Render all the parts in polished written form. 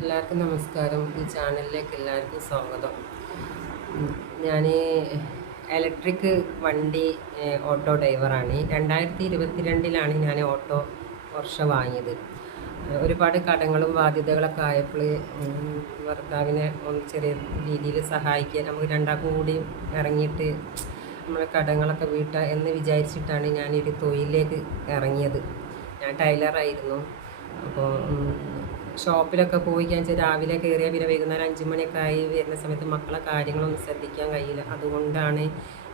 എല്ലാവർക്കും നമസ്കാരം. ഈ ചാനലിലേക്ക് എല്ലാവർക്കും സ്വാഗതം. ഞാൻ ഇലക്ട്രിക് വണ്ടി ഓട്ടോ ഡ്രൈവറാണ്. 2022 ഞാൻ ഓട്ടോ വർഷ വാങ്ങിയത്. ഒരുപാട് കടങ്ങളും ബാധ്യതകളൊക്കെ ആയപ്പോൾ ഭർത്താവിനെ ഒന്ന് ചെറിയ രീതിയിൽ സഹായിക്കാൻ നമുക്ക് രണ്ടാൾക്കും കൂടി ഇറങ്ങിയിട്ട് നമ്മളെ കടങ്ങളൊക്കെ വീട്ടുക എന്ന് വിചാരിച്ചിട്ടാണ് ഞാനൊരു തൊഴിലിലേക്ക് ഇറങ്ങിയത്. ഞാൻ ടൈലറായിരുന്നു. അപ്പോൾ ഷോപ്പിലൊക്കെ പോയി കഴിഞ്ഞാൽ രാവിലെ കയറിയാൽ പിന്നെ വൈകുന്നേരം 5 മണിയൊക്കെ ആയി വരുന്ന സമയത്ത് മക്കളെ കാര്യങ്ങളൊന്നും ശ്രദ്ധിക്കാൻ കഴിയില്ല. അതുകൊണ്ടാണ്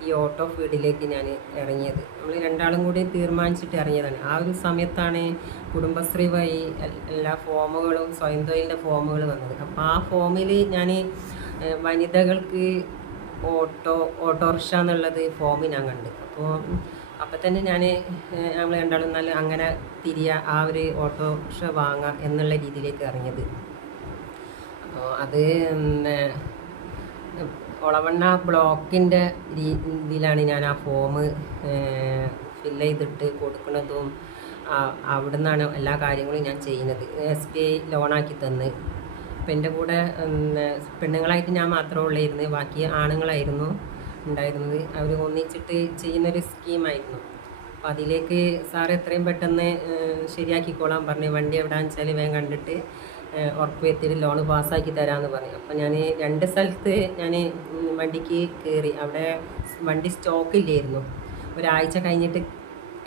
ഈ ഓട്ടോ ഫീൽഡിലേക്ക് ഞാൻ ഇറങ്ങിയത്. നമ്മൾ രണ്ടാളും കൂടി തീരുമാനിച്ചിട്ട് ഇറങ്ങിയതാണ്. ആ ഒരു സമയത്താണ് കുടുംബശ്രീ വഴി എല്ലാ ഫോമുകളും സ്വയം തൊഴിലിൻ്റെ ഫോമുകൾ വന്നത്. അപ്പോൾ ആ ഫോമിൽ ഞാൻ വനിതകൾക്ക് ഓട്ടോറിക്ഷ എന്നുള്ളത് ഫോം ഞാൻ കണ്ട്. അപ്പോൾ തന്നെ നമ്മൾ രണ്ടാളും നല്ല അങ്ങനെ ആ ഒരു ഓട്ടോറിക്ഷ വാങ്ങുക എന്നുള്ള രീതിയിലേക്ക് ഇറങ്ങിയത്. അപ്പോൾ അത് ഒളവണ്ണ ബ്ലോക്കിൻ്റെ രീതിയിലാണ് ഞാൻ ആ ഫോം ഫില്ല് ചെയ്തിട്ട് കൊടുക്കുന്നതും. അവിടെ നിന്നാണ് എല്ലാ കാര്യങ്ങളും ഞാൻ ചെയ്യുന്നത്. SBI ലോണാക്കി തന്ന്. അപ്പം എൻ്റെ കൂടെ പെണ്ണുങ്ങളായിട്ട് ഞാൻ മാത്രമേ ഉള്ളായിരുന്നു, ബാക്കി ആണുങ്ങളായിരുന്നു ഉണ്ടായിരുന്നത്. അവർ ഒന്നിച്ചിട്ട് ചെയ്യുന്നൊരു സ്കീമായിരുന്നു. അപ്പോൾ അതിലേക്ക് സാർ എത്രയും പെട്ടെന്ന് ശരിയാക്കിക്കോളാൻ പറഞ്ഞു. വണ്ടി എവിടെയാണെന്ന് വെച്ചാൽ വേഗം കണ്ടിട്ട് ഉറപ്പ് വരുത്തിയിട്ട് ലോണ് പാസ്സാക്കി തരാമെന്ന് പറഞ്ഞു. അപ്പോൾ ഞാൻ 2 സ്ഥലത്ത് ഞാൻ വണ്ടിക്ക് കയറി. അവിടെ വണ്ടി സ്റ്റോക്കില്ലായിരുന്നു. ഒരാഴ്ച കഴിഞ്ഞിട്ട്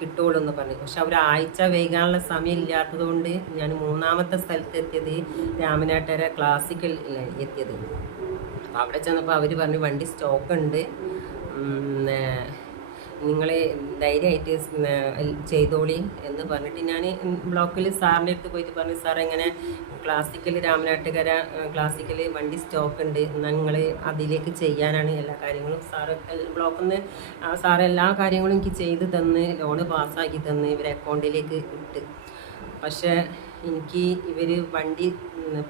കിട്ടുള്ളൂ എന്ന് പറഞ്ഞു. പക്ഷെ ഒരാഴ്ച വൈകാനുള്ള സമയം ഇല്ലാത്തത് കൊണ്ട് ഞാൻ 3ാമത്തെ സ്ഥലത്ത് എത്തിയത് രാമനാട്ടുകര ക്ലാസിക്കൽ എത്തിയത്. അപ്പോൾ അവിടെ ചെന്നപ്പോൾ അവർ പറഞ്ഞു വണ്ടി സ്റ്റോക്കുണ്ട്, നിങ്ങൾ ധൈര്യമായിട്ട് ചെയ്തോളി എന്ന് പറഞ്ഞിട്ട് ഞാൻ ബ്ലോക്കിൽ സാറിൻ്റെ അടുത്ത് പോയിട്ട് പറഞ്ഞു, സാർ എങ്ങനെ ക്ലാസിക്കൽ രാമനാട്ടുകര ക്ലാസിക്കൽ വണ്ടി സ്റ്റോക്ക് ഉണ്ട്, എന്നാൽ നിങ്ങൾ അതിലേക്ക് ചെയ്യാനാണ് എല്ലാ കാര്യങ്ങളും. സാറ് ബ്ലോക്കിൽ നിന്ന് സാറ് എല്ലാ കാര്യങ്ങളും എനിക്ക് ചെയ്ത് തന്ന് ലോണ് പാസ്സാക്കി തന്ന് ഇവരെ അക്കൗണ്ടിലേക്ക് ഇട്ട്. പക്ഷേ എനിക്ക് ഇവർ വണ്ടി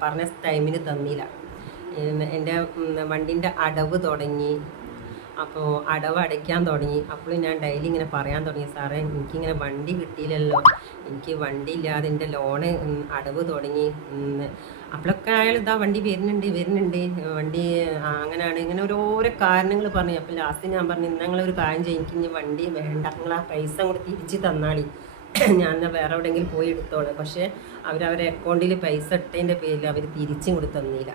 പറഞ്ഞ ടൈമിന് തന്നില്ല. എൻ്റെ വണ്ടീൻ്റെ അടവ് തുടങ്ങി. അപ്പോൾ അടവ് അടയ്ക്കാൻ തുടങ്ങി. അപ്പോൾ ഞാൻ ഡെയിലി ഇങ്ങനെ പറയാൻ തുടങ്ങി, സാറേ എനിക്കിങ്ങനെ വണ്ടി കിട്ടിയില്ലല്ലോ, എനിക്ക് വണ്ടി ഇല്ലാതെ എൻ്റെ ലോണ് അടവ് തുടങ്ങി. അപ്പോഴൊക്കെ അയാൾ ഇതാ വണ്ടി വരുന്നുണ്ട് വണ്ടി അങ്ങനെയാണ് ഇങ്ങനെ ഓരോരോ കാരണങ്ങൾ പറഞ്ഞു. അപ്പോൾ ലാസ്റ്റ് ഞാൻ പറഞ്ഞു, നിങ്ങളൊരു കാര്യം ചെയ്യും, എനിക്ക് ഇനി വണ്ടി വേണ്ട, നിങ്ങൾ ആ പൈസ കൂടെ തിരിച്ച് തന്നാളി, ഞാൻ വേറെ എവിടെയെങ്കിലും പോയി എടുത്തോളാം. പക്ഷേ അവരവരെ അക്കൗണ്ടിൽ പൈസ ഇട്ടതിൻ്റെ പേരിൽ അവർ തിരിച്ചും കൂടി തന്നില്ല.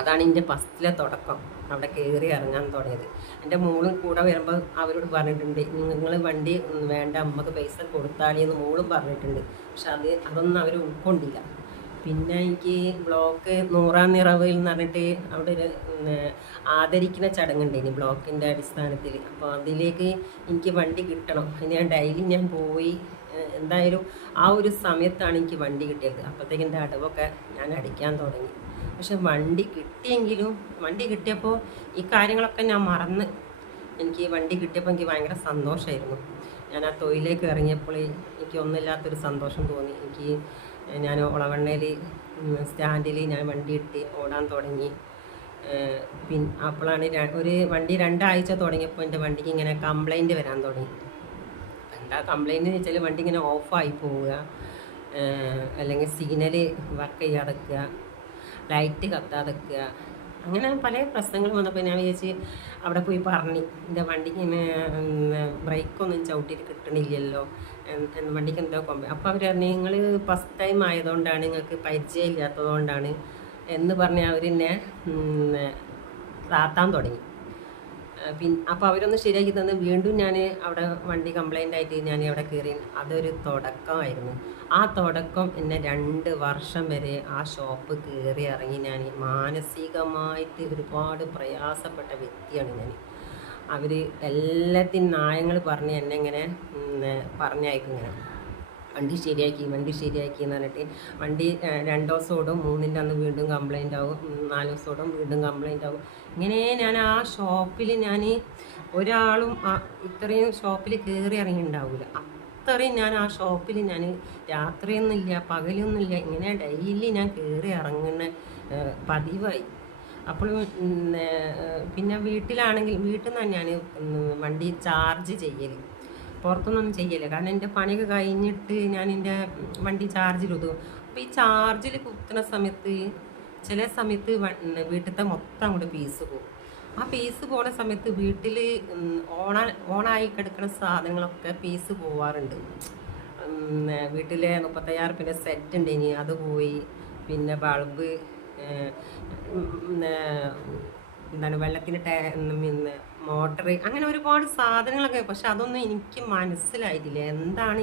അതാണ് എൻ്റെ ഫസ്റ്റിലെ തുടക്കം, അവിടെ കയറി ഇറങ്ങാൻ തുടങ്ങിയത്. എൻ്റെ മോളും കൂടെ വരുമ്പോൾ അവരോട് പറഞ്ഞിട്ടുണ്ട്, നിങ്ങൾ വണ്ടി വേണ്ട, അമ്മക്ക് പൈസ കൊടുത്താളി എന്ന് മോളും പറഞ്ഞിട്ടുണ്ട്. പക്ഷെ അതൊന്നും അവർ ഉൾക്കൊണ്ടില്ല. പിന്നെ എനിക്ക് ബ്ലോക്ക് 100ാം നിറവിൽ എന്ന് പറഞ്ഞിട്ട് അവിടെ ഒരു ആദരിക്കുന്ന ചടങ്ങുണ്ടായിന് ബ്ലോക്കിൻ്റെ അടിസ്ഥാനത്തിൽ. അപ്പോൾ അതിലേക്ക് എനിക്ക് വണ്ടി കിട്ടണം. ഞാൻ ഡെയിലി പോയി എന്തായാലും ആ ഒരു സമയത്താണ് എനിക്ക് വണ്ടി കിട്ടിയത്. അപ്പോഴത്തേക്ക് എൻ്റെ അടവൊക്കെ ഞാൻ അടിക്കാൻ തുടങ്ങി. പക്ഷെ വണ്ടി കിട്ടിയപ്പോൾ ഈ കാര്യങ്ങളൊക്കെ ഞാൻ മറന്ന്. എനിക്ക് വണ്ടി കിട്ടിയപ്പോൾ എനിക്ക് ഭയങ്കര സന്തോഷമായിരുന്നു. ഞാൻ ആ തൊഴിലേക്ക് ഇറങ്ങിയപ്പോൾ എനിക്ക് ഒന്നുമില്ലാത്തൊരു സന്തോഷം തോന്നി. ഞാൻ ഒളവണ്ണയിൽ സ്റ്റാൻഡിൽ ഞാൻ വണ്ടി ഇട്ട് ഓടാൻ തുടങ്ങി. അപ്പോഴാണ് ഒരു വണ്ടി 2 ആഴ്ച തുടങ്ങിയപ്പോൾ എൻ്റെ വണ്ടിക്ക് ഇങ്ങനെ കംപ്ലൈൻറ്റ് വരാൻ തുടങ്ങി. എന്താ കംപ്ലൈൻറ്റ് എന്ന് വെച്ചാൽ വണ്ടി ഇങ്ങനെ ഓഫായി പോവുക, അല്ലെങ്കിൽ സിഗ്നൽ വർക്ക് ചെയ്യാതെക്കുക, ലൈറ്റ് കത്താതെക്കുക, അങ്ങനെ പല പ്രശ്നങ്ങൾ വന്നപ്പോൾ ഞാൻ വിചാരിച്ച് അവിടെ പോയി പറഞ്ഞു, എൻ്റെ വണ്ടിക്ക് ഇങ്ങനെ ബ്രേക്കൊന്നും ചവിട്ടിയിട്ട് കിട്ടണില്ലല്ലോ, വണ്ടിക്ക് എന്തോ അപ്പോൾ അവർ പറഞ്ഞു, നിങ്ങൾ ഫസ്റ്റ് ടൈം ആയതുകൊണ്ടാണ്, നിങ്ങൾക്ക് പരിചയം ഇല്ലാത്തതുകൊണ്ടാണ് എന്ന് പറഞ്ഞ് അവരെന്നെ താത്താൻ തുടങ്ങി. അപ്പോൾ അവരൊന്ന് ശരിയാക്കി തന്ന് വീണ്ടും ഞാൻ അവിടെ വണ്ടി കംപ്ലൈൻ്റ് ആയിട്ട് ഞാൻ അവിടെ കയറി. അതൊരു തുടക്കമായിരുന്നു. ആ തുടക്കം എന്നെ 2 വർഷം വരെ ആ ഷോപ്പ് കയറി ഇറങ്ങി. ഞാൻ മാനസികമായിട്ട് ഒരുപാട് പ്രയാസപ്പെട്ട വ്യക്തിയാണ് ഞാൻ. അവർ എല്ലാത്തിനും ന്യായങ്ങൾ പറഞ്ഞ് എന്നെ ഇങ്ങനെ പറഞ്ഞയക്കും. ഇങ്ങനെ വണ്ടി ശരിയാക്കി എന്ന് പറഞ്ഞിട്ട് വണ്ടി 2 ദിവസം ഓടും, 3ൻ്റെ അന്ന് വീണ്ടും കംപ്ലൈൻ്റ് ആവും, 4 ദിവസം ഓടും, വീണ്ടും കംപ്ലൈൻ്റ് ആവും. ഇങ്ങനെ ഞാൻ ആ ഷോപ്പിൽ ഒരാളും ഇത്രയും ഷോപ്പിൽ കയറി ഇറങ്ങിയിട്ടുണ്ടാവില്ല. അത്രയും ഞാൻ ആ ഷോപ്പിൽ രാത്രിയൊന്നുമില്ല പകലൊന്നുമില്ല, ഇങ്ങനെ ഡെയിലി ഞാൻ കയറി ഇറങ്ങുന്ന പതിവായി. അപ്പോൾ പിന്നെ വീട്ടിലാണെങ്കിൽ വീട്ടിൽ നിന്ന് തന്നെയാണ് വണ്ടി ചാർജ് ചെയ്യൽ. പുറത്തൊന്നും ചെയ്യില്ല. കാരണം എൻ്റെ പണിയൊക്കെ കഴിഞ്ഞിട്ട് ഞാൻ എൻ്റെ വണ്ടി ചാർജിലിടും. അപ്പോൾ ഈ ചാർജിൽ കുത്തുന്ന സമയത്ത് ചില സമയത്ത് വീട്ടിലത്തെ മൊത്തം അങ്ങോട്ട് പീസ് പോകും. ആ പീസ് പോണ സമയത്ത് വീട്ടിൽ ഓണായി കിടക്കുന്ന സാധനങ്ങളൊക്കെ പീസ് പോവാറുണ്ട്. വീട്ടിലെ 35,000 സെറ്റ് ഉണ്ട്, ഇനി അത് പോയി. പിന്നെ ബൾബ്, എന്താണ് വെള്ളത്തിന് പിന്നെ മോട്ടർ, അങ്ങനെ ഒരുപാട് സാധനങ്ങളൊക്കെ. പക്ഷെ അതൊന്നും എനിക്ക് മനസ്സിലായിട്ടില്ല എന്താണ്